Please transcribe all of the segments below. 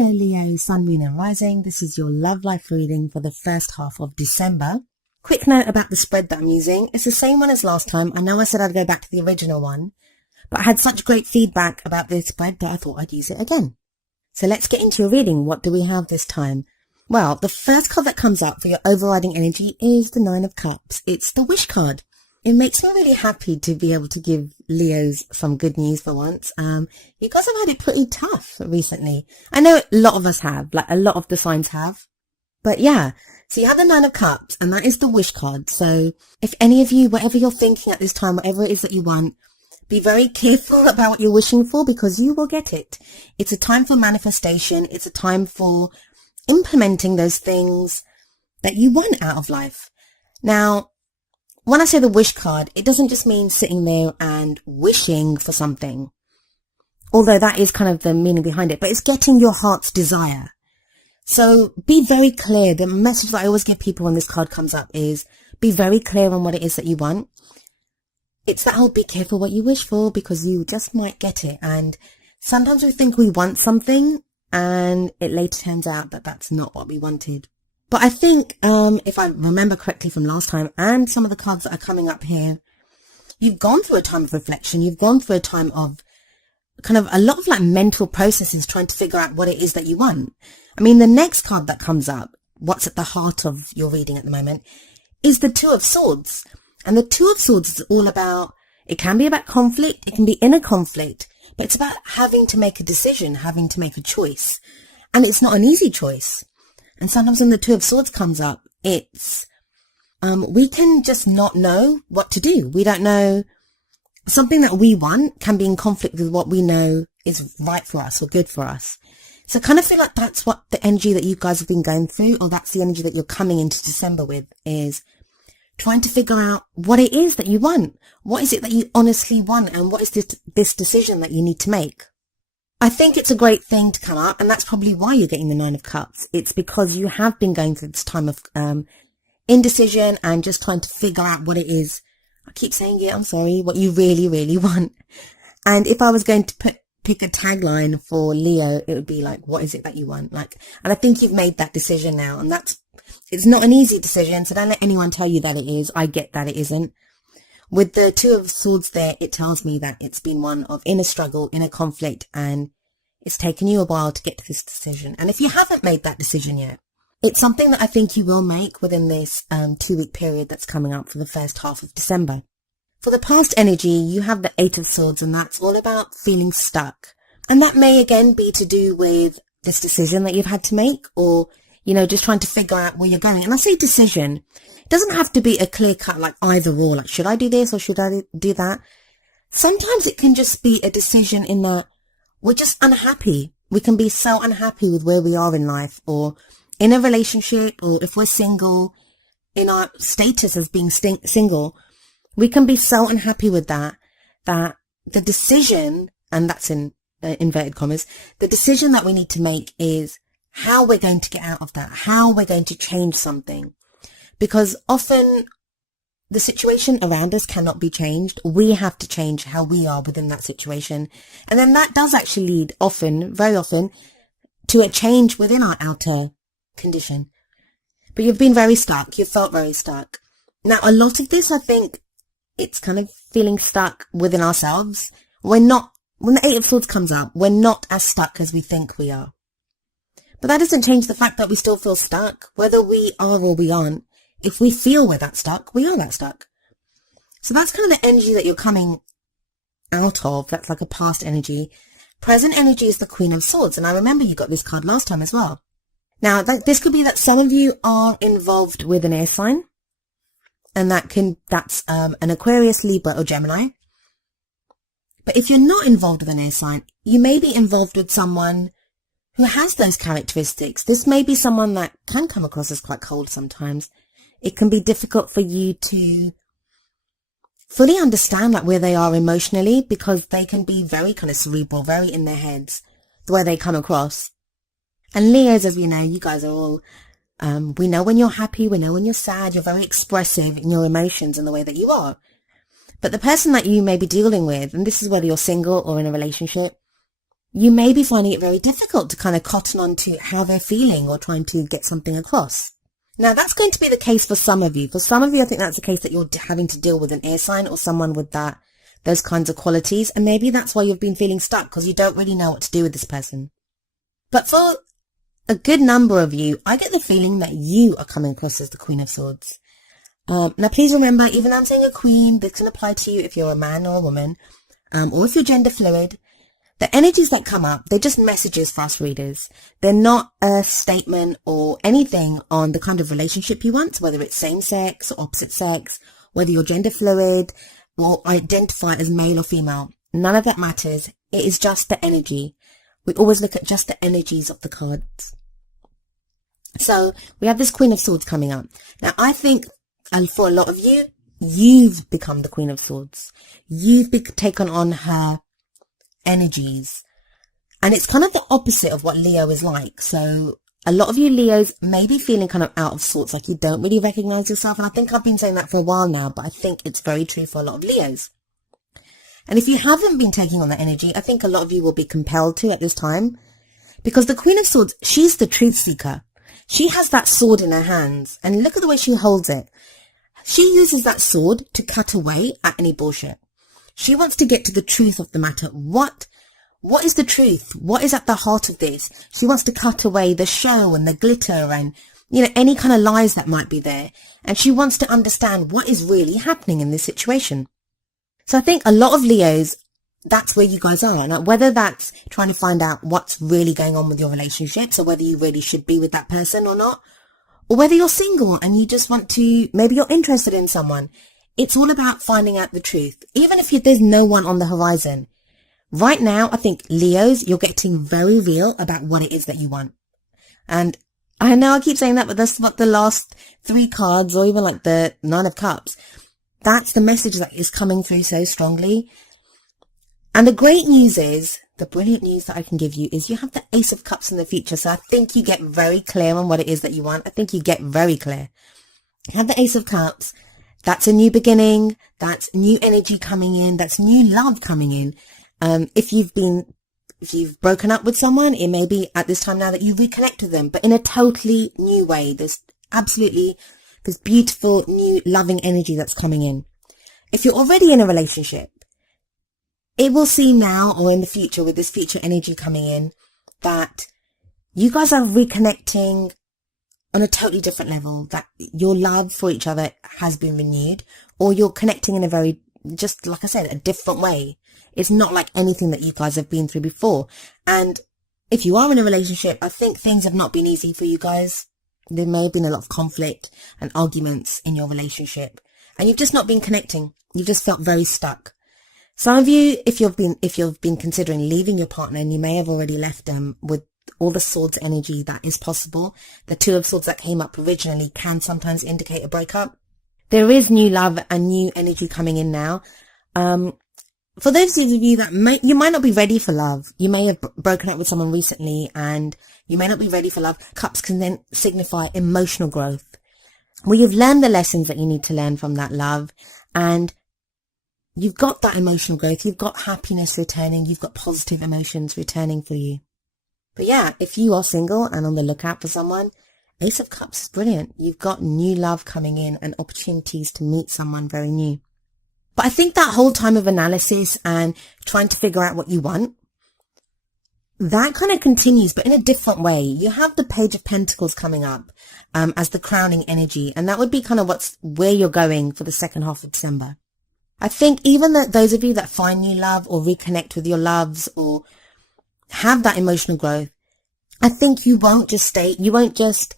Hello Leo, Sun, Moon and Rising. This is your love life reading for the first half of December. Quick note about the spread that I'm using. It's the same one as last time. I know I said I'd go back to the original one, but I had such great feedback about this spread that I thought I'd use it again. So let's get into your reading. What do we have this time? Well, the first card that comes up for your overriding energy is the Nine of Cups. It's the Wish card. It makes me really happy to be able to give Leos some good news for once. You guys have had it pretty tough recently. I know a lot of us have, like a lot of the signs have. But yeah, so you have the Nine of Cups, and that is the Wish card. So if any of you, whatever you're thinking at this time, whatever it is that you want, be very careful about what you're wishing for, because you will get it. It's a time for manifestation. It's a time for implementing those things that you want out of life. Now, when I say the Wish card, it doesn't just mean sitting there and wishing for something, although that is kind of the meaning behind it, but it's getting your heart's desire. So be very clear. The message that I always give people when this card comes up is be very clear on what it is that you want. It's that whole be careful what you wish for, because you just might get it. And sometimes we think we want something and it later turns out that that's not what we wanted. But I think, if I remember correctly from last time and some of the cards that are coming up here, you've gone through a time of reflection. You've gone through a time of kind of a lot of like mental processes trying to figure out what it is that you want. I mean, the next card that comes up, what's at the heart of your reading at the moment, is the Two of Swords. And the Two of Swords is all about, it can be about conflict, it can be inner conflict, but it's about having to make a decision, having to make a choice. And it's not an easy choice. And sometimes when the Two of Swords comes up, it's, we can just not know what to do. We don't know. Something that we want can be in conflict with what we know is right for us or good for us. So I kind of feel like that's what the energy that you guys have been going through, or that's the energy that you're coming into December with, is trying to figure out what it is that you want. What is it that you honestly want? And what is this decision that you need to make? I think it's a great thing to come up, and that's probably why you're getting the Nine of Cups. It's because you have been going through this time of indecision and just trying to figure out what it is. I keep saying it, I'm sorry, what you really, really want. And if I was going to pick a tagline for Leo, it would be like, what is it that you want? Like, and I think you've made that decision now, and it's not an easy decision, so don't let anyone tell you that it is. I get that it isn't. With the Two of Swords there, it tells me that it's been one of inner struggle, inner conflict, and it's taken you a while to get to this decision. And if you haven't made that decision yet, it's something that I think you will make within this 2-week period that's coming up for the first half of December. For the past energy, you have the Eight of Swords, and that's all about feeling stuck. And that may again be to do with this decision that you've had to make, or, you know, just trying to figure out where you're going. And I say decision, it doesn't have to be a clear cut, like either or, like should I do this or should I do that? Sometimes it can just be a decision in that we're just unhappy. We can be so unhappy with where we are in life, or in a relationship, or if we're single, in our status as being single, we can be so unhappy with that the decision, and that's in inverted commas, the decision that we need to make is how we're going to get out of that, how we're going to change something. Because often the situation around us cannot be changed. We have to change how we are within that situation. And then that does actually lead often, very often, to a change within our outer condition. But you've been very stuck. You've felt very stuck. Now, a lot of this, I think, it's kind of feeling stuck within ourselves. When the Eight of Swords comes up, we're not as stuck as we think we are. But that doesn't change the fact that we still feel stuck, whether we are or we aren't. If we feel we're that stuck, we are that stuck. So that's kind of the energy that you're coming out of. That's like a past energy. Present energy is the Queen of Swords. And I remember you got this card last time as well. Now, this could be that some of you are involved with an air sign. And that's an Aquarius, Libra, or Gemini. But if you're not involved with an air sign, you may be involved with someone who has those characteristics. This may be someone that can come across as quite cold sometimes. It can be difficult for you to fully understand like where they are emotionally, because they can be very kind of cerebral, very in their heads, the way they come across. And Leos, as we know, you guys are all, we know when you're happy, we know when you're sad, you're very expressive in your emotions and the way that you are. But the person that you may be dealing with, and this is whether you're single or in a relationship, you may be finding it very difficult to kind of cotton on to how they're feeling or trying to get something across. Now, that's going to be the case for some of you. For some of you, I think that's the case that you're having to deal with an air sign or someone with those kinds of qualities. And maybe that's why you've been feeling stuck, because you don't really know what to do with this person. But for a good number of you, I get the feeling that you are coming across as the Queen of Swords. Now, please remember, even though I'm saying a queen, this can apply to you if you're a man or a woman, or if you're gender fluid. The energies that come up, they're just messages for us readers. They're not a statement or anything on the kind of relationship you want, whether it's same sex or opposite sex, whether you're gender fluid or identify as male or female. None of that matters. It is just the energy. We always look at just the energies of the cards. So we have this Queen of Swords coming up. Now, I think for a lot of you, you've become the Queen of Swords. You've taken on her energies, and it's kind of the opposite of what Leo is like. So a lot of you Leos may be feeling kind of out of sorts, like you don't really recognize yourself, and I think I've been saying that for a while now, but I think it's very true for a lot of Leos. And if you haven't been taking on that energy, I think a lot of you will be compelled to at this time, because the Queen of Swords, she's the truth seeker. She has that sword in her hands, and look at the way she holds it. She uses that sword to cut away at any bullshit. She wants to get to the truth of the matter. What is the truth? What is at the heart of this? She wants to cut away the show and the glitter and, any kind of lies that might be there. And she wants to understand what is really happening in this situation. So I think a lot of Leos, that's where you guys are. Now, whether that's trying to find out what's really going on with your relationship, so whether you really should be with that person or not, or whether you're single and you just want to, maybe you're interested in someone. It's all about finding out the truth. Even if there's no one on the horizon. Right now, I think Leos, you're getting very real about what it is that you want. And I know I keep saying that, but that's what the last 3 cards, or even like the 9 of Cups, that's the message that is coming through so strongly. And the great news is, the brilliant news that I can give you is you have the Ace of Cups in the future. So I think you get very clear on what it is that you want. I think you get very clear. You have the Ace of Cups. That's a new beginning. That's new energy coming in. That's new love coming in. If you've broken up with someone, it may be at this time now that you reconnect with them, but in a totally new way. There's this beautiful new loving energy that's coming in. If you're already in a relationship, it will seem now or in the future, with this future energy coming in, that you guys are reconnecting on a totally different level, that your love for each other has been renewed, or you're connecting in a very, just like I said, a different way. It's not like anything that you guys have been through before. And if you are in a relationship, I think things have not been easy for you guys. There may have been a lot of conflict and arguments in your relationship, and you've just not been connecting. You've just felt very stuck. Some of you, if you've been considering leaving your partner, and you may have already left them with all the swords energy that is possible, the 2 of Swords that came up originally can sometimes indicate a breakup. There is new love and new energy coming in now. For those of you that you might not be ready for love. You may have broken up with someone recently and you may not be ready for love. Cups can then signify emotional growth, where you've learned the lessons that you need to learn from that love, and you've got that emotional growth. You've got happiness returning. You've got positive emotions returning for you. But yeah, if you are single and on the lookout for someone, Ace of Cups is brilliant. You've got new love coming in and opportunities to meet someone very new. But I think that whole time of analysis and trying to figure out what you want, that kind of continues, but in a different way. You have the Page of Pentacles coming up as the crowning energy, and that would be kind of where you're going for the second half of December. I think even those of you that find new love or reconnect with your loves or have that emotional growth, I think you won't just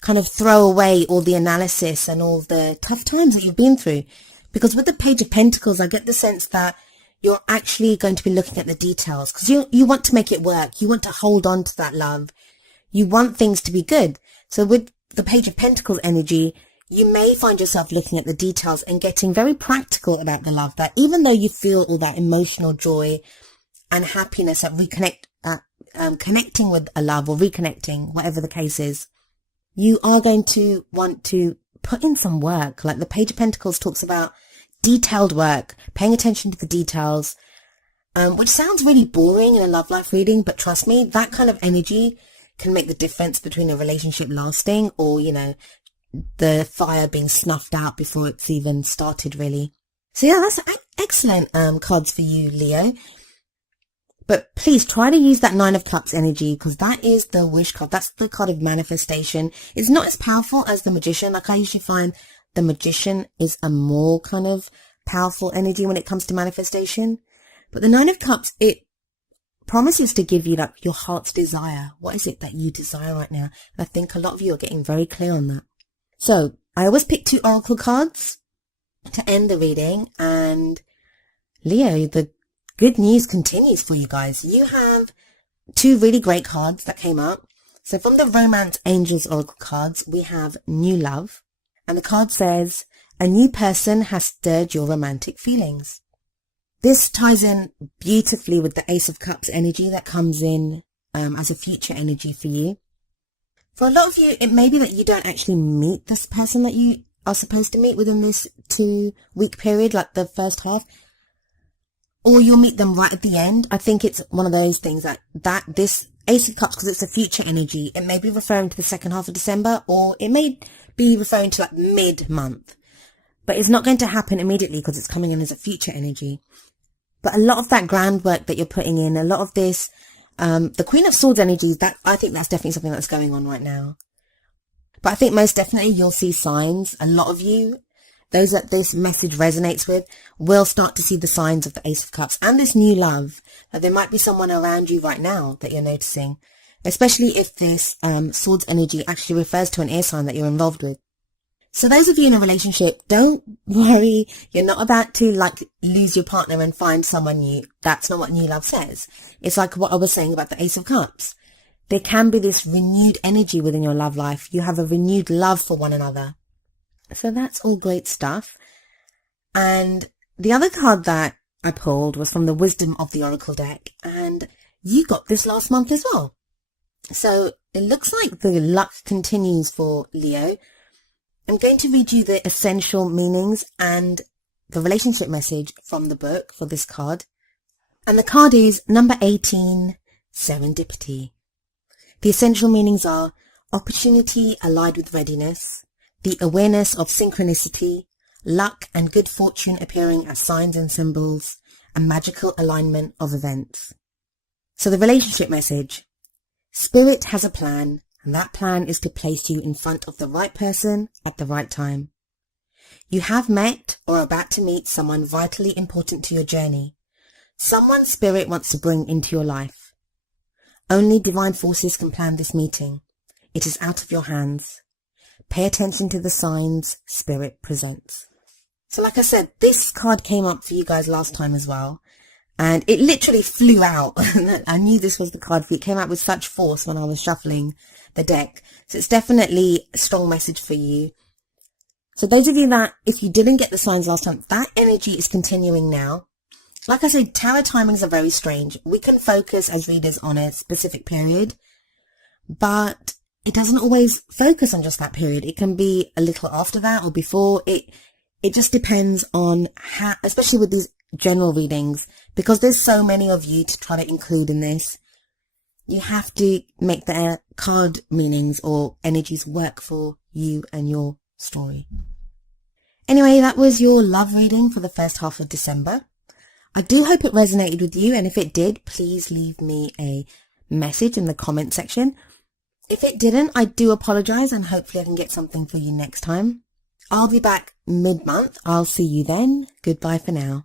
kind of throw away all the analysis and all the tough times that you've been through. Because with the Page of Pentacles, I get the sense that you're actually going to be looking at the details, because you want to make it work. You want to hold on to that love. You want things to be good. So with the Page of Pentacles energy, you may find yourself looking at the details and getting very practical about the love, that even though you feel all that emotional joy and happiness at connecting with a love or reconnecting, whatever the case is, you are going to want to put in some work. Like the Page of Pentacles talks about detailed work, paying attention to the details, which sounds really boring in a love life reading, but trust me, that kind of energy can make the difference between a relationship lasting or, you know, the fire being snuffed out before it's even started, really. So yeah, that's excellent cards for you, Leo. But please try to use that Nine of Cups energy, because that is the wish card. That's the card of manifestation. It's not as powerful as the Magician. Like, I usually find the Magician is a more kind of powerful energy when it comes to manifestation. But the Nine of Cups, it promises to give you like your heart's desire. What is it that you desire right now? And I think a lot of you are getting very clear on that. So I always pick 2 oracle cards to end the reading, and Leo, the good news continues for you guys. You have 2 really great cards that came up. So from the Romance Angels oracle cards, we have New Love, and the card says, a new person has stirred your romantic feelings. This ties in beautifully with the Ace of Cups energy that comes in as a future energy for you. For a lot of you, it may be that you don't actually meet this person that you are supposed to meet within this 2-week period, like the first half, or you'll meet them right at the end. I think it's one of those things that this Ace of Cups, because it's a future energy, it may be referring to the second half of December, or it may be referring to like mid-month, but it's not going to happen immediately because it's coming in as a future energy. But a lot of that groundwork that you're putting in, a lot of this, the Queen of Swords energies, that I think that's definitely something that's going on right now. But I think most definitely you'll see signs. A lot of you, those that this message resonates with, will start to see the signs of the Ace of Cups and this new love. That there might be someone around you right now that you're noticing, especially if this Swords energy actually refers to an air sign that you're involved with. So those of you in a relationship, don't worry. You're not about to like lose your partner and find someone new. That's not what new love says. It's like what I was saying about the Ace of Cups. There can be this renewed energy within your love life. You have a renewed love for one another. So that's all great stuff. And the other card that I pulled was from the Wisdom of the Oracle deck. And you got this last month as well. So it looks like the luck continues for Leo. I'm going to read you the essential meanings and the relationship message from the book for this card. And the card is number 18, Serendipity. The essential meanings are opportunity allied with readiness, the awareness of synchronicity, luck and good fortune appearing as signs and symbols, and magical alignment of events. So the relationship message: Spirit has a plan, and that plan is to place you in front of the right person at the right time. You have met or are about to meet someone vitally important to your journey. Someone Spirit wants to bring into your life. Only divine forces can plan this meeting. It is out of your hands. Pay attention to the signs Spirit presents. So like I said, this card came up for you guys last time as well. And it literally flew out. I knew this was the card for you. It came out with such force when I was shuffling the deck. So it's definitely a strong message for you. So those of you that, if you didn't get the signs last time, that energy is continuing now. Like I said, tarot timings are very strange. We can focus as readers on a specific period, but it doesn't always focus on just that period. It can be a little after that or before. It just depends on how, especially with these general readings, because there's so many of you to try to include in this. You have to make the card meanings or energies work for you and your story. Anyway, that was your love reading for the first half of December. I do hope it resonated with you, and if it did, please leave me a message in the comment section. If it didn't, I do apologize, and hopefully I can get something for you next time. I'll be back mid-month. I'll see you then. Goodbye for now.